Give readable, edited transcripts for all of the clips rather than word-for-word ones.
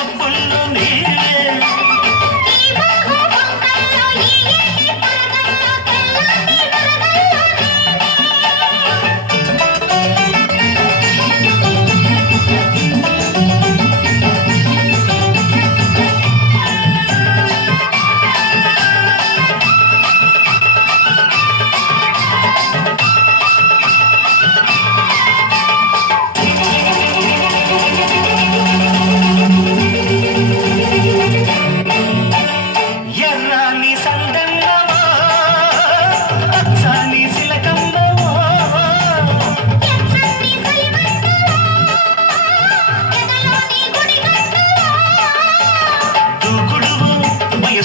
మబ్బుల్లో నీవే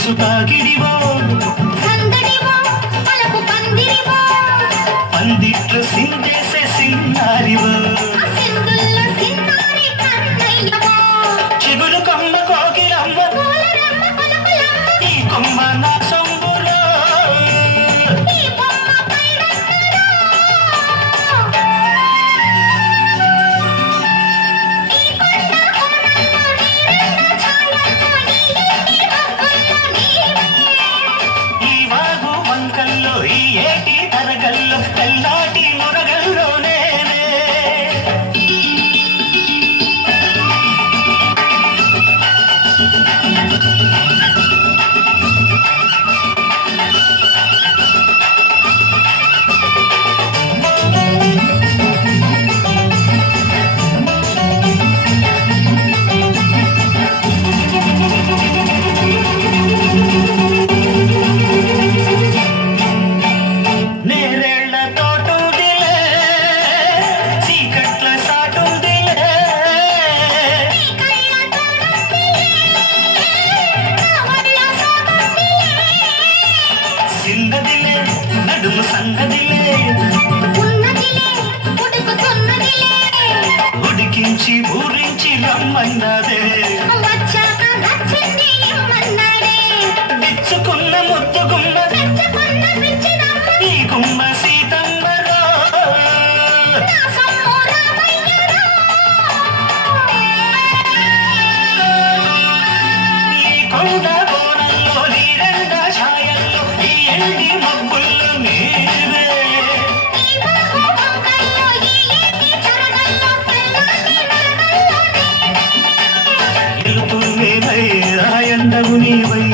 సుతాగిడివో సందడివో పలపు పందిరివో పందిట్లో సిందేసే సింగారివో సిందుల్లో సిన్నారి కన్నయ్యవో చిగురు కొమ్మ కోకిలమ్మ పూలరమ్మ పలుకులమ్మ ఈ కొమ్మ నా సొంబులో ఈ బొమ్మ పైడన్నలో ఈ కొండ కోణల్లో నీరెన్న ఛాయల్లో ఈ ఏటి తరగల్లో తెల్లాటి మురగల్లో నేనే నడుము సంగదిలే ఉన్నదిలే ఉడుకుతున్నదిలే ఉడికించి ఊరించి రమ్మన్నదే వచ్చాక నచ్చింది ఇమ్మన్నాడే విచ్చుకున్న ముద్దు గుమ్మ తెచ్చుకున్న పిచ్చిదమ్మ ఈ గుమ్మ సీతమ్మలో నా సొమ్ము రామయ్యలో ఈ కొండ కోణంలో నీరెండ ఛాయల్లో ఈ ఎండి మబ్బుల్లో నీవే ఎలుపు నేనై రాయండవు నీవై